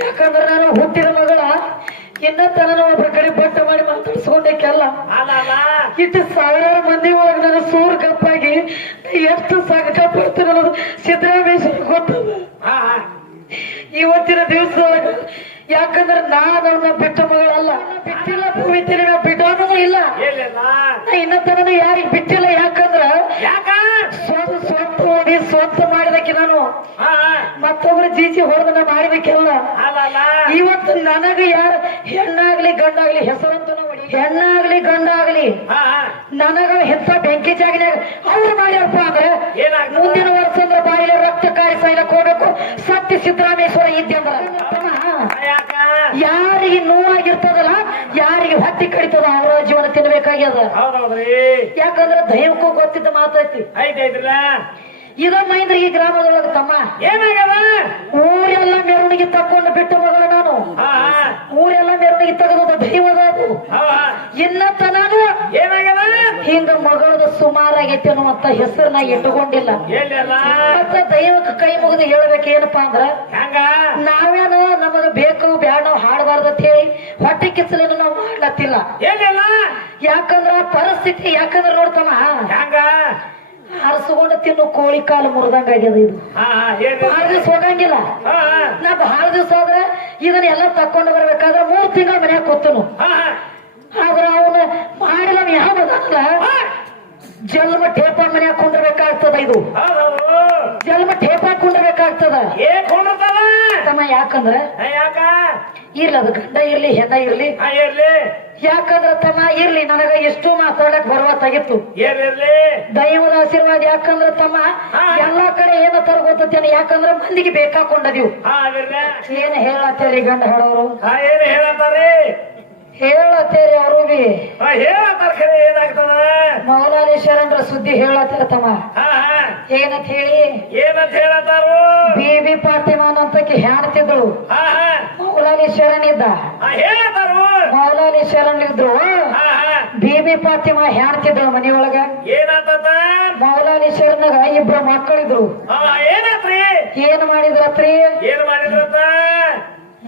ಯಾಕಂದ್ರೆ ನಾನು ಹುಟ್ಟಿದ ಮಗಳ ಇನ್ನ ತನ ಒಬ್ಬರ ಕಡೆ ಬಟ್ಟ ಮಾಡಿ ಮಾತಾಡ್ಸ್ಕೊಂಡಕ್ಕೆಲ್ಲ. ಇಟ್ಟು ಸಾವಿರಾರು ಮಂದಿ ಒಳಗೆ ನಾನು ಸೂರ್ ಕಪ್ಪಾಗಿ ಎಷ್ಟು ಸಂಕಟ ಪಡ್ತೀನಿ ಸಿದ್ದರಾಮೇಶ್ವರ ಗೊತ್ತದ? ಇವತ್ತಿನ ದಿವಸ ಯಾಕಂದ್ರೆ ನಾನು ಬಿಟ್ಟ ಮಗಳಲ್ಲ. ಬಿಟ್ಟಿಲ್ಲ ಭೂಮಿ ಬಿಡೋನೂ ಇಲ್ಲ. ನಾ ಇನ್ನ ತನಕ ಯಾರಿಗೆ ಬಿಟ್ಟಿಲ್ಲ. ಯಾಕಂದ್ರ ಯಾಕ? ಸ್ವಂತ ಸ್ವಂತ ಓದಿ ಸ್ವಂತ ಮಾಡಿದಕ್ಕೆ ನಾನು ಮತ್ತೊಬ್ರು ಜೀಜಿ ಹೊಡೆದನ ಮಾಡಿದಕ್ಕೆಲ್ಲ. ಅಲ್ಲ ಅಲ್ಲ. ಇವತ್ತು ನನಗೆ ಯಾರು ಹೆಣ್ಣಾಗ್ಲಿ ಗಂಡಾಗ್ಲಿ ಹೆಸರಂತ ಹೆಣ್ಣಾಗ್ಲಿ ಗಂಡಾಗ್ಲಿ. ನನಗ ಹೆತ್ತ ಬೆಂಕಿ ಜಾಗಿನಾಗ ಅವ್ರು ಮಾಡ್ಯಾರಪ್ಪ ಅಂದ್ರೆ? ಮುಂದಿನ ವರ್ಷ ಅಂದ್ರೆ ಬಾಯಿಲೆ ರಕ್ತ ಕಾರ್ಯ ಸಾಯ್ಲಕ್ ಹೋಗ್ಬೇಕು ಸತ್ಯ ಸಿದ್ದರಾಮೇಶ್ವರ ಇದ್ದೆ ಅಂದ್ರ. ಯಾರಿಗೆ ನೋವಾಗಿರ್ತದಲ್ಲ ಯಾರಿಗೆ ಹೊತ್ತಿ ಕಡಿತದ ಅವರ ಜೀವನ ತಿನ್ಬೇಕಾಗ್ಯದ ಯಾಕಂದ್ರೆ ದೈವಕ್ಕೂ ಗೊತ್ತಿದ್ದ ಮಾತೈತಿ. ಐತೆ ಇದ ಮೈಂದ್ರ ಈ ಗ್ರಾಮದೊಳಗ ತಮ್ಮ. ಏನಾಗ್ಯವ? ಊರೆಲ್ಲ ಮೆರವಣಿಗೆ ತಕ್ಕೊಂಡು ಬಿಟ್ಟು ಮಗಳು ನಾನು. ಊರೆಲ್ಲ ಮೆರವಣಿಗೆ ತೆಗೆದು ದೈವದ ಅದು ಹಾ ಹಾ. ಇನ್ನ ತನಾನು ಏನಾಗ್ಯದ ಹಿಂಗ ಮಗಳದ ಸುಮಾರಾಗೈತಿ ಅನ್ನುವಂತ ಹೆಸರನ್ನ ಇಟ್ಟುಕೊಂಡಿಲ್ಲ. ಮತ್ತ ದೈವಕ್ಕೆ ಕೈ ಮುಗಿದು ಹೇಳ್ಬೇಕು ಏನಪ್ಪಾ ಅಂದ್ರ ನಾವೇನ ನಮಗ ಬೇಕು ಬ್ಯಾಡ ನಾವು ಹಾಡಬಾರ್ದು ಅಂತ ಹೇಳಿ ಹೊಟ್ಟೆ ಕಿಚ್ಚಲೇನು ನಾವು ಮಾಡ್ಲತ್ತಿಲ್ಲ. ಯಾಕಂದ್ರ ಪರಿಸ್ಥಿತಿ ಯಾಕಂದ್ರ ನೋಡ್ತಮ್ಮ ತಿನ್ನು ಕೋಳಿ ಕಾಲು ಮುರಿದಂಗಾಗ್ಯದ ಇದು. ಹಾ ಹಾ ಏನ್ ಬಹಳ ದಿವಸ ಹೋಗಂಗಿಲ್ಲ. ನಾ ಬಹಳ ದಿವಸ ಆದ್ರೆ ಇದನ್ನೆಲ್ಲ ತಕ್ಕೊಂಡು ಬರ್ಬೇಕಾದ್ರೆ ಮೂರ್ ತಿಂಗಳ ಮನ್ಯಾಗ ಕೂತನು. ಆದ್ರ ಅವನು ಮಾಡಿಲ್ಲ ಯಾವ್ದಲ್ಲ ಜನ್ಮ ಠೇಪ ಮನೆ ಕುಂಡ್ರಬೇಕಾಗ್ತದ ಇದು. ಜನ್ಮ ಠೇಪ ಕುಂಡ್ರಬೇಕಾಗ್ತದ ಕೊಂಡಿರ್ತಾವ ತಮ್ಮ ಯಾಕಂದ್ರ ಇರ್ಲಿ ಅದು ಗಂಡ ಇರ್ಲಿ ಹೆಂಡ ಇರ್ಲಿ. ಯಾಕಂದ್ರ ತಮ್ಮ ಇರ್ಲಿ ನನಗ ಎಷ್ಟು ಮಾತಾಡಕ್ ಬರುವತ್ತಾಗಿತ್ತು ದೈವದ ಆಶೀರ್ವಾದ ಯಾಕಂದ್ರ ತಮ್ಮ. ಎಲ್ಲಾ ಕಡೆ ಏನ ತರ ಗೊತ್ತೇನೆ ಯಾಕಂದ್ರ ಮಂದಿಗೆ ಬೇಕಾಕೊಂಡದಿವ್. ಏನ್ ಹೇಳತ್ತೇರಿ ಗಂಡ ಹೇಳೋರು? ಏನ್ ಹೇಳತ್ತಾರಿ? ಹೇಳತ್ತೇರಿ ಅವರು ಬಿ ಹೇಳತ್ತಾರ ಏನಾಗ್ತದ? ಮೌಲಾಲೇಶ್ವರಂದ್ರ ಸುದ್ದಿ ಹೇಳತ್ತೇರ ತಮ್ಮ. ಏನಂತ ಹೇಳಿ? ಏನಂತ ಹೇಳತ್ತಾರು? ಬೀಬಿ ಪಾತಿಮಾನ್ ಅಂತಕ್ಕೆ ಹೇಳ್ತಿದ್ರು ಮೌಲಾಲೇಶ್ವರನ್ ಇದ್ದ ಮೌಲಾಲೇಶ್ವರನ್ ಇದ್ರು ಹಾ ಹಾ. ಹೇಳ್ತಿದ್ರು ಮನೆಯೊಳಗ. ಏನಾಗ್ತದ ಮೌಲಾಲೇಶ್ವರನಾಗ ಇಬ್ರು ಮಕ್ಕಳಿದ್ರು. ಏನ್ ಮಾಡಿದ್ರತ್ರಿ? ಏನ್ ಮಾಡಿದ್ರತ್ತ?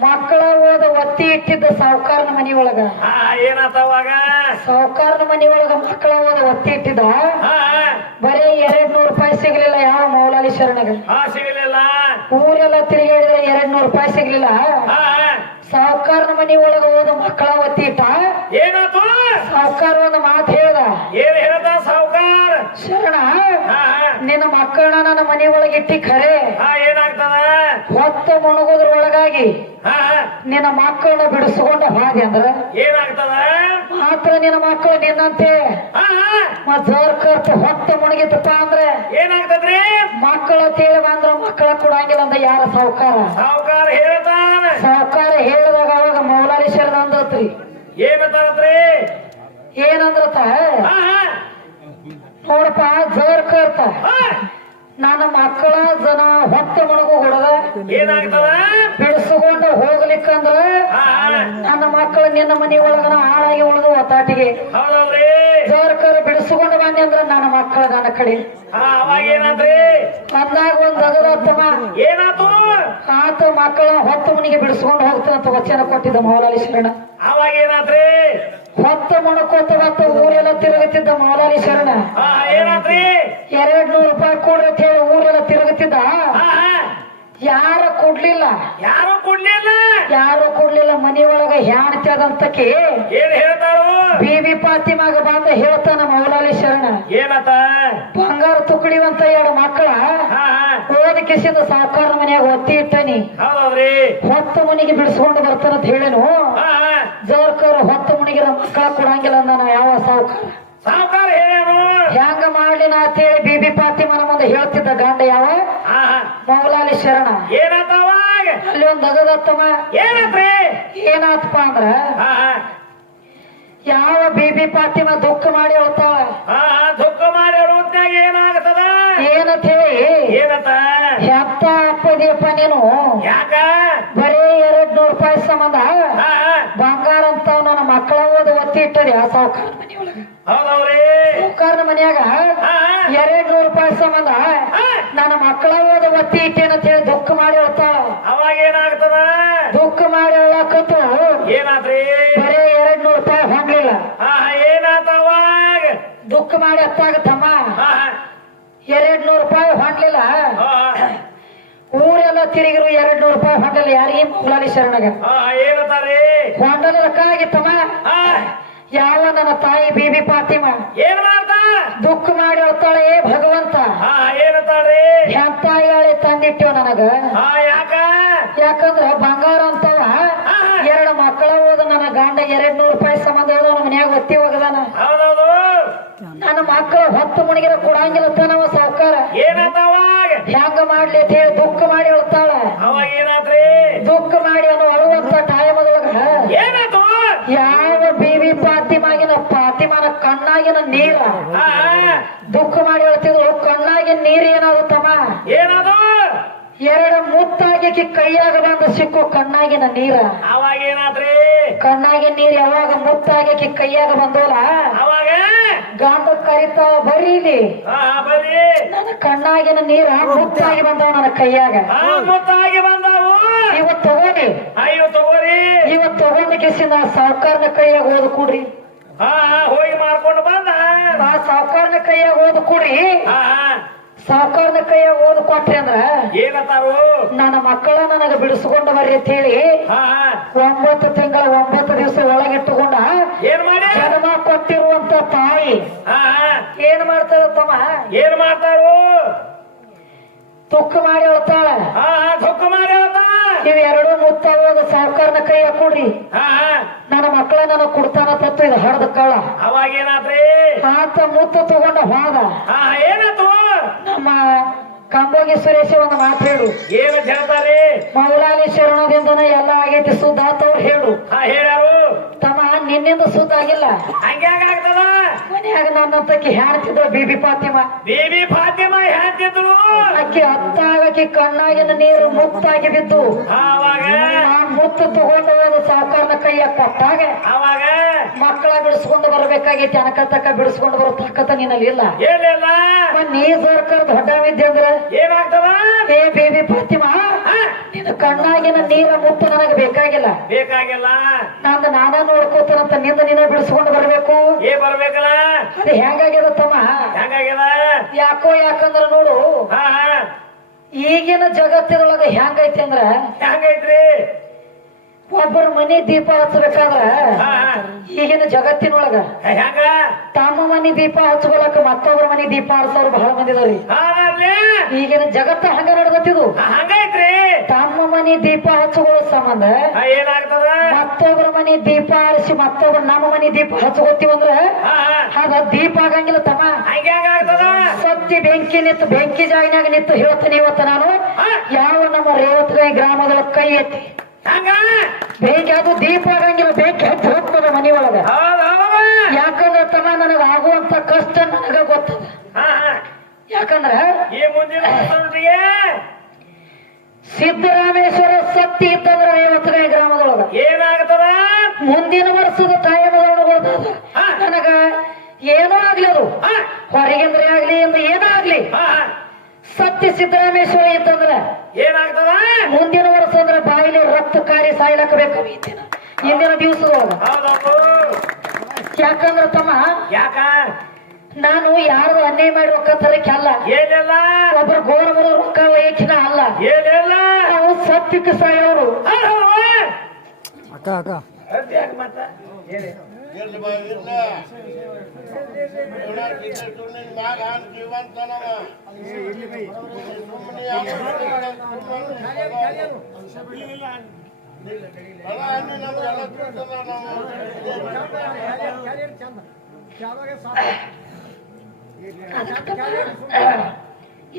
ಮಕ್ಕಳ ಓದ ಒತ್ತಿ ಇಟ್ಟಿದ್ದ ಸಾವುಕಾರನ ಮನೆಯೊಳಗ. ಏನಾತವಾಗ ಸಾವುಕಾರನ ಮನೆಯೊಳಗ ಮಕ್ಕಳ ಓದ ಒತ್ತಿ ಇಟ್ಟಿದ್ದ. ಬರೀ ಎರಡ್ ನೂರು ರೂಪಾಯಿ ಸಿಗ್ಲಿಲ್ಲ ಯಾವ ಮೌಲಾಲಿ ಶರಣಗ. ಸಿಗಲಿಲ್ಲ. ಊರೆಲ್ಲ ತಿರುಗಾಡಿದ್ರೆ ಎರಡ್ ನೂರು ರೂಪಾಯಿ ಸಿಗ್ಲಿಲ್ಲ. ಸಾವುಕಾರನ ಮನಿ ಒಳಗ ಓದ ಮಕ್ಕಳ ಒತ್ತಿ ಇಟ್ಟ. ಏನಾಯ್ತು ಸಾವುಕಾರ ಒಂದು ಮಾತು ಹೇಳ್ದ. ಏನ್ ಶರಣ ನಿನ್ನ ಮಕ್ಕಳನ್ನ ನನ್ನ ಮನೆ ಒಳಗೆ ಇಟ್ಟಿ ಖರೆ ಏನಾಗ್ತದ? ಹೊತ್ತು ಮುಣಗೋದ್ರ ಒಳಗಾಗಿ ಹಾ ಹಾ. ನಿನ್ನ ಮಕ್ಕಳನ್ನ ಬಿಡಿಸ್ಕೊಂಡ ಹಾಗೆ ಅಂದ್ರ? ಏನಾಗ್ತದ? ಮಾತ್ರ ನಿನ್ನ ಮಕ್ಕಳು ನಿನ್ನಂತೆ. ಹಾ ಹೊತ್ತ ಮುಣಗಿತ್ತಪ್ಪ ಅಂದ್ರೆ? ಏನಾಗ್ತದ್ರಿ? ಮಕ್ಕಳ ತೇಳಿ ಬಂದ್ರ ಮಕ್ಕಳ ಕೊಡಂಗಿಲ್ಲ ಅಂದ ಯಾರ ಸಾವುಕಾರ? ಸಾವುಕಾರ ಹೇಳ್ತಾನ. ಸಾವುಕಾರ ಹೇಳಿದಾಗ ಅವಾಗ ಶರಣ ಅಂದತ್ರಿ. ಏನಂತ ಏನಂದ್ರತ ನೋಡಪ್ಪ ಜೋರ್ ಕರ್ತ ನನ್ನ ಮಕ್ಕಳ ಜನ ಹೊತ್ತು ಮುಣಗು ಹೊಡೆದ ಏನಾಗ್ತದ? ಬಿಡಿಸ್ಕೊಂಡು ಹೋಗ್ಲಿಕ್ಕಂದ್ರ ನನ್ನ ಮಕ್ಕಳು ನಿನ್ನ ಮನೆ ಒಳಗನ ಹಾಳಾಗಿ ಉಳಿದು ಒತ್ತಾಟಿಗೆ. ಜೋರ್ಕರ್ ಬಿಡಿಸಿಕೊಂಡು ಬಂದೆ ಅಂದ್ರ ನನ್ನ ಮಕ್ಕಳ ನನ್ನ ಕಡೆ. ಹಾ ಅವಾಗ ಏನಾದ್ರಿ? ಅಂದಾಗ ಒಂದ್ ಅಗದತ್ತಮ್ಮ ಏನಾತು? ಆತ ಮಕ್ಕಳ ಹೊತ್ತು ಮನಿಗೆ ಬಿಡಿಸ್ಕೊಂಡು ಹೋಗ್ತಾನಂತ ವಚನ ಕೊಟ್ಟಿದ್ದ ಮೌಲಾಲಿ ಶರಣ. ಅವಾಗ ಏನಾದ್ರಿ? ಹೊತ್ತು ಮಣಕೋತ ಹೊತ್ತ ಊರೆಲ್ಲ ತಿರುಗುತ್ತಿದ್ದ ಮೌಲಾಲಿ ಶರಣ. ಎರಡ್ ನೂರು ರೂಪಾಯಿ ಕೊಡ್ರಿ ಅಂತ ಹೇಳಿ ಊರೆಲ್ಲ ತಿರುಗುತ್ತಿದ್ದ? ಯಾರ ಕೊಡ್ಲಿಲ್ಲ? ಯಾರು ಕೊಡ್ಲಿಲ್ಲ? ಯಾರು ಕೊಡ್ಲಿಲ್ಲ? ಮನಿ ಒಳಗ ಹ್ಯಾಣ್ತದಂತಕಿ ಬಿಬಿ ಪಾತಿಮಾಗ ಬಂದ ಹೇಳ್ತಾನ ಮೌಲಾಲಿ ಶರಣ. ಏನತ್ತ? ಬಂಗಾರ ತುಕಡಿವಂತ ಎರಡು ಮಕ್ಕಳ ಓದ ಕಿಸಿದ ಸಾಕಾರ ಮನೆಯಾಗ ಒತ್ತಿ ಇಟ್ಟನಿ. ಹೊತ್ತ ಮನಿಗೆ ಬಿಡಿಸ್ಕೊಂಡು ಬರ್ತಾನಂತ ಹೇಳೇನು? ಜೋರ್ಕರ್ ಹೊತ್ತು ಮುಣಿಗಿರ ಮಕ್ಕಳ ಕೊಡಂಗಿಲ್ಲ ಅಂದ ಯಾವ ಸಾವುಕಾರ? ಸಾವುಕಾರ ಹೇಳ್ಯಾನು? ಹೆಂಗ ಮಾಡ್ಲಿ ನಾ ಅಂತೇಳಿ ಪಾತಿ ಪಾತಿಮನ ಮುಂದೆ ಹೇಳ್ತಿದ್ದ ಗಂಡ ಯಾವ? ಮೌಲಾಲಿ ಶರಣ. ಏನಾತವ ಅಲ್ಲಿ ಒಂದು ಅಗದತ್ತವ ಏನತ್ರಿ ಏನಾತಪ್ಪ ಅಂದ್ರ? ಯಾವ ಬೀಬಿ ಪಾತಿಮ ದುಃಖ ಮಾಡಿ ಹೋಗ್ತಾವ ದುಃಖ ಮಾಡಿ ಏನಾಗ್ತದ ಏನಂತ ಹೇಳಿ? ಏನತ್ತ ಹೆತ್ತ ಅಪ್ಪದಿಯಪ್ಪ ನೀನು? ಯಾಕ? ಬರೀ ಎರಡ್ ನೂರು ರೂಪಾಯಿ ಸಂಬಂಧ ಬಂಗಾರ ಅಂತ ನನ್ನ ಮಕ್ಕಳ ಓದ ಒತ್ತಿ ಇಟ್ಟದೆ ಆ ಸಾವುಕಾರ ಮನೆಯೊಳಗ. ಸಾವುಕಾರ ಮನೆಯಾಗ ಎರಡ್ ನೂರು ರೂಪಾಯಿ ಸಂಬಂಧ ನನ್ನ ಮಕ್ಕಳ ಓದ ಒತ್ತಿ ಇಟ್ಟೇನಂತ ಹೇಳಿ ದುಃಖ ಮಾಡಿ ಹೇಳ್ತಾಳ. ಅವಾಗ ಏನಾಗ್ತದ? ದುಃಖ ಮಾಡಿ ಹೇಳಕತ್ತು ಏನಾತ್ರಿ ಬರೇ ಎರಡ್ ನೂರು ರೂಪಾಯಿ ಹೊಂಡ್ಲಿಲ್ಲ ಹಾ ಹಾ. ಏನಾತ ಅವಾಗ? ದುಃಖ ಮಾಡಿ ಅತ್ತಾಗ ತಮ್ಮ. ಎರಡ್ ನೂರು ರೂಪಾಯಿ ಹೊಂಡ್ಲಿಲ್ಲ ಊರೆಲ್ಲ ತಿರುಗಿರು ಎರಡ್ ನೂರು ರೂಪಾಯಿ ಹೊಂಡಲ್ ಯಾರಿಗೆ ಕುಲಾಲಿ ಶರಣಗ ಹೊಂಡಲ್ ಏನತಾರಿ ರೊಕ್ಕ ಆಗಿತ್ತಮ್ಮ ಯಾವ ನನ್ನ ತಾಯಿ ಬೀಬಿ ಪಾತಿಮ ಏನ್ ಮಾಡ್ತಾ ದುಃಖ ಮಾಡಿ ಹೇಳ್ತಾಳೆ ಏ ಭಗವಂತ. ಹಾ ಏನತಾರಿ ಎಂತ ಹೇಳಿ ತಂದಿಟ್ಟಿವ ನನಗ? ಯಾಕಂದ್ರ ಬಂಗಾರ ಅಂತವ. ಎರಡು ಮಕ್ಕಳ ಹೋದ ನನ್ನ ಗಂಡ ಎರಡ್ ನೂರು ರೂಪಾಯಿ ಸಂಬಂಧ ಹೋದ ನಮ್ಮ ಮನ್ಯಾಗ ಒತ್ತಿ ಹೋಗದಾನ. ನನ್ನ ಮಕ್ಕಳು ಹೊತ್ತು ಮುಣಗಿರ ಕೊಡಂಗಿಲ್ಲ ತನವ ಸಾವುಕಾರ. ಹೆಂಗ ಮಾಡ್ಲಿ ಅಂತ ಹೇಳಿ ದುಃಖ ಮಾಡಿ ಹೇಳ್ತಾಳ. ದುಃಖ ಮಾಡಿ ಅನ್ನೋ ಅಳುವಂತ ಟೈಮ್ ಅದೊಳಗ ಯಾವ ಬೀವಿ ಪಾತಿಮಾಗಿನ ಪಾತಿಮಾನ ಕಣ್ಣಾಗಿನ ನೀರ. ದುಃಖ ಮಾಡಿ ಹೇಳ್ತಿದ್ರು ಕಣ್ಣಾಗಿನ ನೀರ್ ಏನಾಗುತ್ತಮ್ಮ ಏನದು? ಎರಡು ಮುತ್ತಾಗಿ ಕೈಯಾಗ ಬಂದು ಸಿಕ್ಕು ಕಣ್ಣಾಗಿನ ನೀರ. ಕಣ್ಣಾಗಿನ ನೀರ್ ಯಾವಾಗ ಮುತ್ತಾಗಿ ಕೈಯಾಗ ಬಂದೋಲ್ಲ ಅವಾಗ? ಗಂಡ ಕರಿತಾವ ಬರೀಲಿ. ನನ್ನ ಕಣ್ಣಾಗಿನ ನೀರ ಮುತ್ತಾಗಿ ಬಂದವ ನನ್ನ ಕೈಯಾಗ. ಮುತ್ತಾಗಿ ಬಂದಾವು. ಇವತ್ ತಗೋರಿ. ಅಯ್ಯೋ ತಗೋರಿ. ಇವತ್ ತಗೊಂಡ ಕಿಸಿನ ಸಾವುಕಾರನ ಕೈಯಾಗ ಓದ್ ಕೊಡ್ರಿ. ಹೋಗಿ ಮಾಡ್ಕೊಂಡು ಬಂದ. ಆ ಸಾವುಕಾರನ ಕೈಯಾಗ ಓದ್ ಕೂಡಿ ಹಾ ಹಾ. ಸಾವುಕಾರನ ಕೈಯಾಗ ಓದ್ ಕೊಟ್ರಿ ಅಂದ್ರ ಏನಂತಾರು? ನನ್ನ ಮಕ್ಕಳ ನನಗ ಬಿಡಿಸ್ಕೊಂಡ ಬರ್ರಿ ಅಂತ ಹೇಳಿ ಒಂಬತ್ತು ತಿಂಗಳ ಒಂಬತ್ತು ದಿವಸ ಒಳಗಿಟ್ಟುಕೊಂಡ ಏನ್ ಮಾಡಿ ಜನ್ಮ ಕೊಟ್ಟಿರುವಂತ ತಾಯಿ ಹಾ ಹಾ ಏನ್ ಮಾಡ್ತಾರ ತಮ್ಮ? ಏನ್ ಮಾಡ್ತಾರು? ತುಕ್ಕ ಮಾಡಿ ಹೇಳ್ತಾಳ. ಹಾ ಹಾ ದುಃಖ ಮಾಡಿ ಹೇಳ್ತಾ. ಇವ್ ಎರಡು ಮುತ್ತವಾದ ಸಾವುಕಾರನ ಕೈ ಹಾಕೊಡ್ರಿ ಹಾ ಹಾ. ನನ್ನ ಮಕ್ಕಳ ನನ್ನ ಕುಡ್ತಾನ ತತ್ತು ಇದು ಹಡ್ದ ಕಳ್ಳ. ಅವಾಗ ಏನಾದ್ರೆ ಆತ ಮುತ್ತು ತಗೊಂಡ ಹೋದ. ಹಾ ಹಾ, ನಮ್ಮ ಕಂಬೋಗಿ ಸುರೇಶ ಒಂದು ಮಾತು ಹೇಳು. ಏನು ಹೇಳ್ತಾರೆ? ಮೌಲಾನಿ ಶರಣದಿಂದನ ಎಲ್ಲ ಆಗೈತಿ ಸುದ್ದಾತ ಅವ್ರು ಹೇಳು. ಹಾ ಹೇಳ್ಯಾರು. ತಮ್ಮ ನಿನ್ನಿಂದ ಸುದ್ದ ಆಗಿಲ್ಲ. ಹಂಗ್ಯಾಗ ಆಗ್ತದ? ಮನ್ಯಾಗ ನನ್ನಂತಕ್ಕೆ ಹ್ಯಾಡ್ತಿದ್ದ ಬೀಬಿ ಫಾತಿಮ. ಬೇಬಿ ಫಾತಿಮಾ ಹೇಳ್ತಿದ್ರು ಅಕ್ಕಿ ಹತ್ತಾಗಕ್ಕೆ ಕಣ್ಣಾಗಿನ ನೀರು ಮುತ್ತಾಗಿ ಬಿದ್ದು. ಅವಾಗ ಮುತ್ತು ತಗೊಂಡು ಸಾವುಕಾರನ ಕೈಯ ಕೊಟ್ಟಾಗ ಅವಾಗ ಮಕ್ಕಳ ಬಿಡಿಸ್ಕೊಂಡು ಬರ್ಬೇಕಾಗೈತಿ ಅನಕ ತಕ್ಕ ಬಿಡಿಸ್ಕೊಂಡು ಬರೋ ತಾಕತ್ತ ನಿನ್ನಲ್ಲಿ ಇಲ್ಲ ಏನಿಲ್ಲ ನೀ ಸರ್ಕಾರ ದೊಡ್ಡ ವಿದ್ಯೆ ಅಂದ್ರೆ. ಏನಾಗ್ತದ? ಏ ಬೇಬಿ ಫಾತಿಮಾ. ಹಾ, ನಿನ್ನ ಕಣ್ಣಾಗಿನ ನೀರ ಮುತ್ತು ನನಗೆ ಬೇಕಾಗಿಲ್ಲ. ಬೇಕಾಗಿಲ್ಲ. ನಾನು ನಾನ ನೋಡ್ಕೋತಾನಂತ ನಿಂದ ನಿನ್ನ ಬಿಡಿಸ್ಕೊಂಡು ಬರ್ಬೇಕು. ಏ ಬರ್ಬೇಕಲ್ಲ? ಅದು ಹೆಂಗಾಗ್ಯದ ತಮ್ಮ? ಹೆಂಗಾಗ್ಯದ ಯಾಕೋ ಯಾಕಂದ್ರ ನೋಡು ಈಗಿನ ಜಗತ್ತಿನೊಳಗ ಹೆಂಗೈತಿ ಅಂದ್ರ ಹೆಂಗೈತ್ರಿ? ಒಬ್ಬರ ಮನಿ ದೀಪ ಹಚ್ಚಬೇಕಾದ್ರ ಈಗಿನ ಜಗತ್ತಿನೊಳಗ ತಮ್ಮ ಮನಿ ದೀಪ ಹಚ್ಕೊಳಕ ಮತ್ತೊಬ್ಬರ ಮನಿ ದೀಪ ಹಚ್ಚೋರು ಬಹಳ ಮಂದಿ ಈಗಿನ ಜಗತ್ತ ಹಂಗ ನಡ್ದತ್ತಿದು ಹಂಗೈತ್ರಿ. ಮನಿ ದೀಪ ಹಚ್ಕೊಳ್ಳೋ ಸಂಬಂಧ. ಏನಾಗ್ತದ? ಮತ್ತೊಬ್ಬರ ಮನೆ ದೀಪ ಹರಿಸಿ ಮತ್ತೊಬ್ಬರ ನಮ್ಮ ಮನೆ ದೀಪ ಹಚ್ಕೋತೀವಂದ್ರ ಅದ ದೀಪ ಆಗಂಗಿಲ್ಲ ತಮ್ಮ. ಸತ್ತಿ ಬೆಂಕಿ ನಿಂತು ಬೆಂಕಿ ಜಾಗಿನಾಗ ನಿಂತು ಹೇಳ್ತೀನಿ ಇವತ್ತು ನಾನು. ಯಾವ ನಮ್ಮ ರೇವತ್ಗೈ ಗ್ರಾಮಗಳ ಕೈ ಎತ್ತಿ. ಹಂಗ? ಬೆಂಕಿ ಅದು ದೀಪ ಆಗಂಗಿಲ್ಲ ಬೆಂಕಿ ಹಚ್ಚಿ ಹೋಗ್ತದ ಮನಿ ಒಳಗ ಹೌದ್ ಹೌದ. ಯಾಕಂದ್ರ ತಮ್ಮ ನನಗ ಆಗುವಂತ ಕಷ್ಟ ನನಗ ಗೊತ್ತದ. ಯಾಕಂದ್ರ ಸಿದ್ದರಾಮೇಶ್ವರ ಸತ್ತಿ ಇತ್ತಂದ್ರ ಐವತ್ತನೇ ಗ್ರಾಮದೊಳಗ. ಏನಾಗ್ತದ? ಮುಂದಿನ ವರ್ಷದ ತಾಯಿ ಹಾ. ನನಗ ಏನೋ ಆಗ್ಲಿ ಅದು. ಹೊರಗಿಂದ್ರೆ ಆಗ್ಲಿ ಎಂದು ಏನೋ ಆಗ್ಲಿ. ಸತ್ಯ ಸಿದ್ದರಾಮೇಶ್ವರ ಇತ್ತಂದ್ರ ಏನಾಗ್ತದ? ಮುಂದಿನ ವರ್ಷ ಅಂದ್ರೆ ಬಾಯಿಲಿ ರಕ್ತ ಕಾರಿ ಸಾಯ್ಲಕ್ಕ ಬೇಕು. ಇಂದಿನ ಇಂದಿನ ದಿವಸದೊಳಗ. ಯಾಕಂದ್ರ ತಮ್ಮ ಯಾಕ? ನಾನು ಯಾರು ಅನ್ಯಾಯ ಮಾಡಿ ರೊಕ್ಕ ತರಕ್ಕೆಲ್ಲ ಏನೆಲ್ಲ? ಒಬ್ರು ಗೋರವರು ರೊಕ್ಕ ವಯಸ್ಸಿನ ಅಲ್ಲ. ಏನೆಲ್ಲ? ನಾವು ಸತ್ಯಕ್ಕೆ ಸಾಯೋರು. ಯಾವಾಗ. ಅಕ್ಕ ಅಕ್ಕ.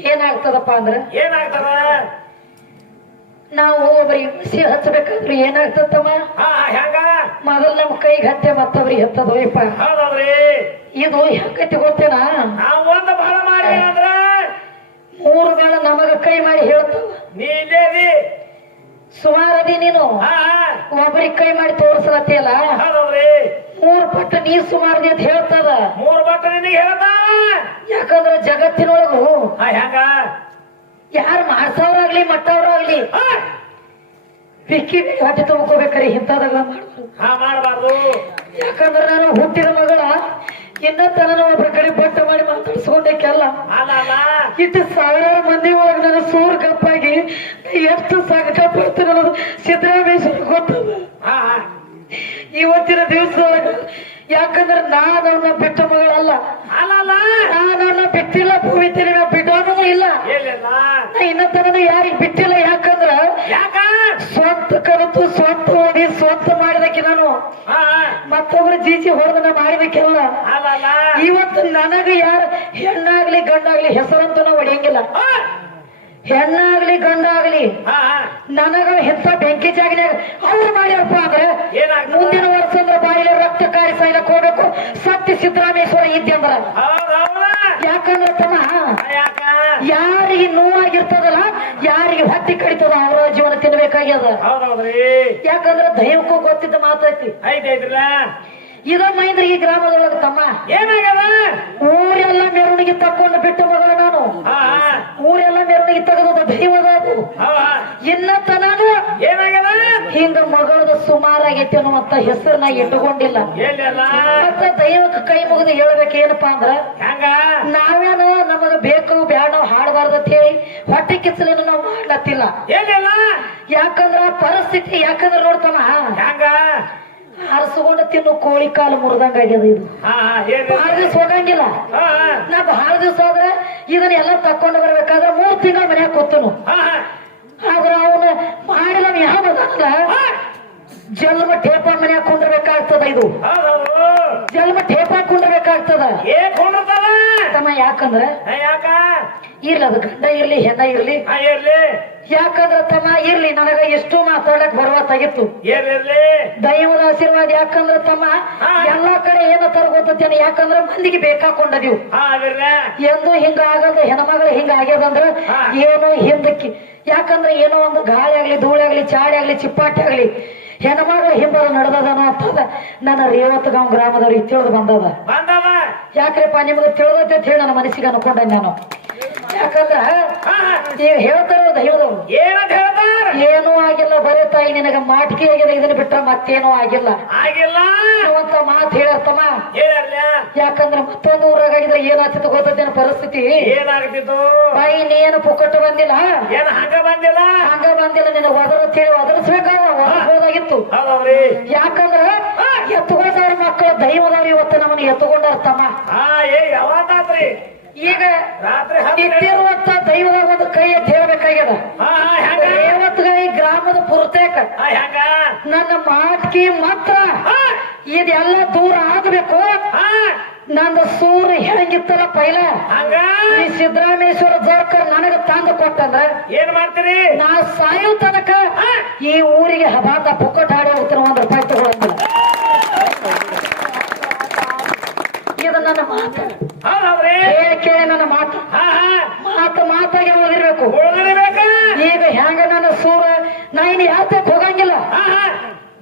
ಏನಾಗ್ತದಪ್ಪ ಅಂದ್ರ ಏನಾಗ್ತದ? ನಾವು ಒಬ್ರಿಗೆ ಹುಸಿ ಹಚ್ಚಬೇಕಾದ್ರೆ ಏನಾಗ್ತದಮ್ಮ ಮೊದಲ್ ನಮ್ ಕೈಗೆ ಹತ್ತೆ ಮತ್ತೊಬ್ರಿಗೆ ಹತ್ತದೋಯಪ್ಪ ಇದು ಹೆಂಗೈತಿ ಗೊತ್ತೇನಾ? ಮೂರು ಗಣ ನಮಗ ಕೈ ಮಾಡಿ ಹೇಳ್ತಾವ. ಸುಮಾರದಿ ನೀನು? ಒಬ್ರಿಗೆ ಕೈ ಮಾಡಿ ತೋರ್ಸಲತ್ತಿಯಲ್ಲ? ಮೂರು ಪಟ್ಟ ನೀ ಸುಮಾರದಿ ಅಂತ ಹೇಳ್ತದ. ಮೂರ್ ಪಟ್ಟ ನಿನಗೆ ಹೇಳ್ತ ಯಾಕಂದ್ರ ಜಗತ್ತಿನೊಳಗು ಹಾ. ಹೆಂಗ? ಯಾರು ಮಾಡ್ಸವ್ರಾಗ್ಲಿ ಮಟ್ಟವ್ರಾಗ್ಲಿ? ಬಿಕ್ಕಿ ಹೊಟ್ಟೆ ತಗೋಬೇಕಾರೆ ಇಂಥದೆಲ್ಲ ಮಾಡ್ಬಾರ್ದು. ಯಾಕಂದ್ರ ನಾನು ಹುಟ್ಟಿದ ಮಗಳ ಇನ್ನ ತನ ಒಬ್ಬರ ಕಡೆ ಬಟ್ಟ ಮಾಡಿ ಮಾತಾಡ್ಸ್ಕೊಂಡಕ್ಕೆಲ್ಲ ಇಟ್ಟು ಸಾವಿರಾರು ಮಂದಿ ಒಳಗ ನನ್ನ ಸೂರ್ ಕಪ್ಪಾಗಿ ಎಷ್ಟು ಸಂಕಟ ಪಡ್ತೀನಿ ಅನ್ನೋದು ಸಿದ್ದರಾಮೇಶ್ವರ ಗೊತ್ತದ. ಇವತ್ತಿನ ದಿವಸ ಯಾಕಂದ್ರೆ ನಾನು ಅವನ ಬಿಟ್ಟ ಮಗಳಲ್ಲ. ಅಲ್ಲ ನಾನವನ್ನ ಬಿಟ್ಟಿಲ್ಲ ಭೂಮಿ ತಿರುಗ ಬಿಡೋನೂ ಇಲ್ಲ. ಇನ್ನ ತನನು ಯಾರಿಗೆ ಬಿಟ್ಟಿಲ್ಲ ಯಾಕಂದ್ರ ಯಾಕ? ಸ್ವಂತ ಕಲಿತು ಸ್ವಂತ ಓದಿ ಸ್ವಂತ ಮಾಡಿದಕ್ಕೆ ನಾನು ಮತ್ತೊಬ್ರು ಜೀಜಿ ಹೊಡೆದನ ಮಾಡಿದಕ್ಕೆಲ್ಲ. ಇವತ್ತು ನನಗೆ ಯಾರ ಹೆಣ್ಣಾಗ್ಲಿ ಗಂಡಾಗ್ಲಿ ಹೆಸರಂತೂ ನಾವು ಹೊಡೆಯಂಗಿಲ್ಲ ಹೆಣ್ಣಾಗ್ಲಿ ಗಂಡಾಗ್ಲಿ. ನನಗ ಹೆತ್ತ ಬೆಂಕಿ ಜಾಗನ್ಯಾಗ ಅವ್ರು ಮಾಡ್ಯಾರಪ್ಪ ಅಂದ್ರೆ? ಮುಂದಿನ ವರ್ಷ ಅಂದ್ರೆ ಬಾಯಿಲೆ ರಕ್ತ ಕಾಯಿಸೈಲಕ್ ಹೋಗ್ಬೇಕು. ಸತ್ಯ ಸಿದ್ದರಾಮೇಶ್ವರ ಇದ್ದೆ ಅಂದ್ರ ಯಾಕಂದ್ರೆ ತಮ್ಮ ಯಾರಿಗೆ ನೋವಾಗಿರ್ತದಲ್ಲ ಯಾರಿಗೆ ಹತ್ತಿ ಕಡಿತದ ಅವರ ಜೀವನ ತಿನ್ಬೇಕಾಗ್ಯದ. ಯಾಕಂದ್ರೆ ದೈವಕ್ಕೂ ಗೊತ್ತಿದ್ದ ಮಾತೈತಿ. ಇದ ಮೈಂದ್ರ ಈ ಗ್ರಾಮದೊಳಗ ತಮ್ಮ. ಏನಾಗ್ಯದ? ಊರೆಲ್ಲ ಮೆರವಣಿಗೆ ತಕ್ಕೊಂಡು ಬಿಟ್ಟು ಮಗಳ ನಾನು. ಊರೆಲ್ಲ ಮೆರವಣಿಗೆ ತೆಗೆದ ದೈವದ ಅದು. ಇನ್ನ ಮಗಳದ ಸುಮಾರಾಗೈತಿ ಅನ್ನುವಂತ ಹೆಸರನ್ನ ಇಟ್ಟುಕೊಂಡಿಲ್ಲ. ಮತ್ತೆ ದೈವಕ್ಕೆ ಕೈ ಮುಗಿದು ಹೇಳ್ಬೇಕೇನಪ್ಪಾ ಅಂದ್ರ ನಾವೇನು ನಾವೇನ ನಮಗ ಬೇಕು ಬ್ಯಾಡ ನಾವು ಹಾಡಬಾರ್ದು ಅಂತ ಹೇಳಿ ಹೊಟ್ಟೆ ಕಿಚ್ಚಲೇನು ನಾವು ಮಾಡ್ಲತ್ತಿಲ್ಲ. ಯಾಕಂದ್ರ ಪರಿಸ್ಥಿತಿ ಯಾಕಂದ್ರ ನೋಡ್ತಾನ ಹರಿಸ್ಕೊಂಡು ತಿನ್ನು ಕೋಳಿ ಕಾಲು ಮುರಿದಂಗ ಆಗ್ಯದ ಇದು. ಬಹಳ ದಿವ್ಸ ಹೋಗಂಗಿಲ್ಲ. ನಾ ಬಹಳ ದಿವ್ಸ ಆದ್ರೆ ಇದನ್ನ ಎಲ್ಲ ತಕೊಂಡು ಬರ್ಬೇಕಾದ್ರೆ ಮೂರ್ ತಿಂಗಳ ಮನ್ಯಾಗ ಕೂತನು. ಆದ್ರ ಅವನು ಮಾಡಿದ ಯಾವ ಹಾ. ಜನ್ಮ ಠೇಪ ಮನ್ಯಾಗ ಕುಂಡ್ರಬೇಕಾಗ್ತದ ಇದು. ಜನ್ಮ ಠೇಪ ಕೊಂಡಿರ್ತಾವ ತಮ್ಮ ಯಾಕಂದ್ರ? ಯಾಕ? ಇರ್ಲಿ ಅದು ಗಂಡ ಇರ್ಲಿ ಹೆಣ್ಣ ಇರ್ಲಿ. ಯಾಕಂದ್ರ ತಮ್ಮ ಇರ್ಲಿ ನನಗ ಎಷ್ಟು ಮಾತಾಡಕ್ ಬರುವ ಏನ್ ಇರ್ಲಿ. ದೈವದ ಆಶೀರ್ವಾದ ಯಾಕಂದ್ರ ತಮ್ಮ. ಎಲ್ಲಾ ಕಡೆ ಏನ ತರ ಗೊತ್ತೇನೆ ಯಾಕಂದ್ರ ಮಂದಿಗೆ ಬೇಕಾಕೊಂಡದೀವು ಎಂದು ಹಿಂಗ ಆಗಲ್ಲ ಹೆಣ್ಮಗಳು ಹಿಂಗ ಆಗ್ಯದಂದ್ರ. ಏನೋ ಹಿಂದಕ್ಕೆ. ಯಾಕಂದ್ರ ಏನೋ ಒಂದು ಗಾಳಿ ಆಗ್ಲಿ ಧೂಳಾಗ್ಲಿ ಚಾಡಿ ಆಗ್ಲಿ ಚಿಪ್ಪಾಟಿ ಆಗ್ಲಿ ಹೆಣ್ಮಗಳ ಹಿಂಬರ ನಡೆದದನೋ ಅಂತದ ನನ್ನ ರೇವತಗಾಂವ್ ಗ್ರಾಮದವ್ರಿಗೆ ತಿಳಿದು ಬಂದದ. ಯಾಕ್ರಿಪ್ಪ ನಿಮ್ಗೆ ತಿಳಿದತ್ತೆ ಅಂತ ಹೇಳಿ ನನ್ನ ಮನಸ್ಸಿಗೆ ಅನ್ಕೊಂಡೆ ನಾನು. ಯಾಕಂದ್ರ ನೀವು ಹೇಳ್ತಾರೋ ದೈವದವ್ರು ಹೇಳ್ತಾರ ಏನೂ ಆಗಿಲ್ಲ ಬರೀ ತಾಯಿ ನಿನಗ ಮಾಟಿಕೆ ಆಗಿದೆ ಇದನ್ನ ಬಿಟ್ರ ಮತ್ತೇನೂ ಆಗಿಲ್ಲ. ಆಗಿಲ್ಲ? ಅಂತ ಮಾತು ಹೇಳತ್ತಮ್ಮ. ಯಾಕಂದ್ರ ಮತ್ತೊಂದು ಊರಾಗಿದ್ರೆ ಏನಾಗ್ತಿತ್ತು ಗೊತ್ತದೇನ ಪರಿಸ್ಥಿತಿ? ಏನಾಗ್ತಿತ್ತು? ಬಾಯಿ ನೀನು ಪುಕ್ಕಟ್ಟು ಬಂದಿಲ್ಲ? ಏನ್ ಹಂಗ ಬಂದಿಲ್ಲ? ಹಂಗ ಬಂದಿಲ್ಲ ನಿನ್ನ ಒದರ ತಿಳಿ ಒದರ್ಸ್ಬೇಕಾಗಿತ್ತು ಯಾಕಂದ್ರ ಎತ್ತುಕೊಂಡವ್ರ ಮಕ್ಕಳು ದೈವದವ್ರು ಇವತ್ತು ನಮ್ಮನ್ನ ಎತ್ಕೊಂಡಾರ ತಮ್ಮ. ಆ ಏ ಯಾವತ್ತಾತ್ರಿ ಈಗ ರಾತ್ರಿ ಇಟ್ಟಿರುವಂತ ದೈವದ ಒಂದು ಕೈ ಎತ್ತಿ ಹೇಳ್ಬೇಕಾಗ್ಯದ? ಪುರ್ತೇಕ. ಹೆಂಗ ನನ್ನ ಮಾಟ್ಕಿ ಮಾತ್ರ ಇದೆಲ್ಲ ದೂರ ಆಗಬೇಕು. ನಂದು ಸೂರ್ ಹೆಂಗಿತ್ತಲ್ಲ ಪೈಲ. ಈ ಸಿದ್ದರಾಮೇಶ್ವರ ಜೋರ್ಕರ್ ನನಗ ತಂದು ಕೊಟ್ಟಂದ್ರ ಏನ್ ಮಾಡ್ತೀರಿ? ನಾ ಸಾಯೋ ತನಕ. ಈ ಊರಿಗೆ ಹಬಾತ ಪುಕ್ಕಟ್ ಆಡಿ ಹೋಗ್ತೀನಿ ಒಂದ್ ರೂಪಾಯಿ ತಗೊಳಂಗಿಲ್ಲ. ಇದು ನನ್ನ ಮಾತು. ಏಕೆ ಕೇಳಿ ಕೇಳಿ ನನ್ನ ಮಾತು. ಮಾತು ಮಾತಾಗಿ ಓದಿರ್ಬೇಕು ಈಗ ಹೆಂಗ ನನ್ನ ಸೂರ? ನಾ ಇನ್ನು ಯಾತಕ್ ಹೋಗಂಗಿಲ್ಲ.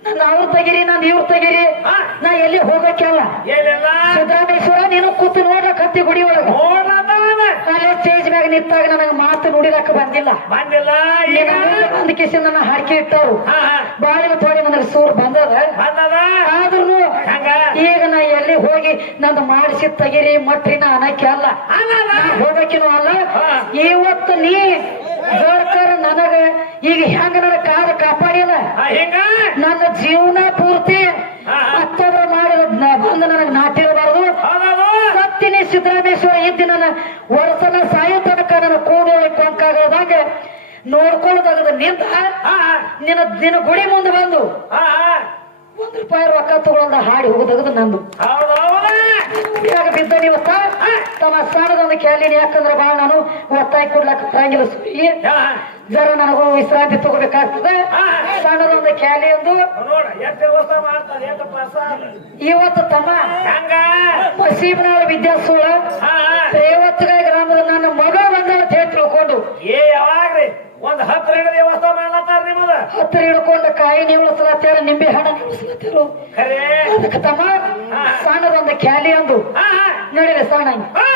ನನ್ನ ಅವ್ರ ತೆಗಿರಿ ನಾನು ಇವ್ರ ತೆಗಿರಿ. ನಾ ಎಲ್ಲಿ ಹೋಗಕ್ಕೆಲ್ಲ ಸಿದ್ದರಾಮೇಶ್ವರ ನೀನು ಕೂತು ನೋಡ ಕತ್ತಿ ಗುಡಿ ಒಳಗ. ಅಲ್ಲೇ ಸ್ಟೇಜ್ ಮ್ಯಾಗ ನಿಂತಾಗ ನನಗೆ ಮಾತು ನುಡಿಲಕ್ಕ ಬಂದಿಲ್ಲ. ಬಂದಿಲ್ಲ ಈಗ? ಬಂದ ಕಿಸಿ ನನ್ನ ಹಾಕಿ ಹಾ ಬಾಳಿನ ತೋಡಿ ನನಗೆ ಸೂರ್ ಬಂದದ. ಆದ್ರೂ ಈಗ ನಾ ಎಲ್ಲಿ ಹೋಗಿ ನನ್ನ ಮಾಡಿಸಿ ತೆಗಿರಿ ಮಟ್ರಿನ ಅನ್ನಕ್ಕೆ ಅಲ್ಲ. ಹೋಗಕ್ಕಿನೂ ಅಲ್ಲ. ಇವತ್ತು ನೀ ಹೇಳ್ತಾರ ನನಗ ಈಗ ಹೆಂಗ ನನ್ನ ಕಾದ ಕಾಪಾಡಿಲ್ಲ ನನ್ನ ಜೀವನ ಪೂರ್ತಿ ಹಾ. ಮತ್ತೊಬ್ಬ ಮಾಡಿದ ನ- ಬಂದು ನನಗೆ ನಾಟಿರಬಾರದು ಹೌದದು ಸತ್ತಿನಿ ಸಿದ್ದರಾಮೇಶ್ವರ ಇದ್ದಿ ನನ್ನ ವರ್ಷನ ಸಾಯೋ ತನಕ ನನ್ನ ಕೂಡೋಳಿ ಕೊಂಕಾಗದಾಗ ತೆಗೆದು ನಿಂತ ನಿನ್ನ ದಿನ ಗುಡಿ ಮುಂದೆ ಬಂದು ಒಂದ್ ರೂಪಾಯಿ ರೊಕ್ಕ ತಗೊಳ್ಳೋದ ಹಾಡಿ ಹೋಗದಾಗದ ನಂದು. ಬಿದ್ದ ನೀವು ತಮ್ಮ ಸ್ಥಾನದೊಂದು ಕ್ಯಾಲಿನಿ ಯಾಕಂದ್ರೆ ಬಾಳ ನಾನು ಒತ್ತಾಯ ಕೊಡ್ಲಕ್ಕ ಬರಂಗಿಲ್ಲ ಸುಳ್ಳಿ. ಜರ ನನಗೂ ವಿಶ್ರಾಂತಿ ತಗೋಬೇಕಾಗ್ತದೆ. ಸಣ್ಣದೊಂದು ಕ್ಯಾಲಿ ಎಂದು. ಇವತ್ತು ತಮ್ಮ ಹಂಗ? ಮಸೀಬನಾಳ ವಿದ್ಯಾಸೂಳ. ರೇವತ್ಗಾಯ ಗ್ರಾಮದ ನನ್ನ ಮಗ ಬಂದ ಅಂತ ಹೇಳಿ ತಿಳ್ಕೊಂಡು. ಏ ಯಾವಾಗ್ರಿ? ಒಂದ್ ಹತ್ತು ರೇಣ ವ್ಯವಸ್ಥೆ ಮಾಡ್ಲತ್ತಾರ ನಿಮ್ಮದ? ಹತ್ತಿರ ಹಿಡ್ಕೊಂಡು ಕಾಯಿ ನಿವಳಿಸ್ಲತ್ತಾರ ನಿಂಬೆ ಹಣ್ಣು ನಿವಳಿಸ್ಲತ್ತಾರು ಖರೇ. ಅದಕ್ಕೆ ತಮ್ಮ ಸಣ್ಣದೊಂದು ಖ್ಯಾಲಿ ಒಂದು ಹಾ ಹಾ. ಸಣ್ಣ ಹಾ.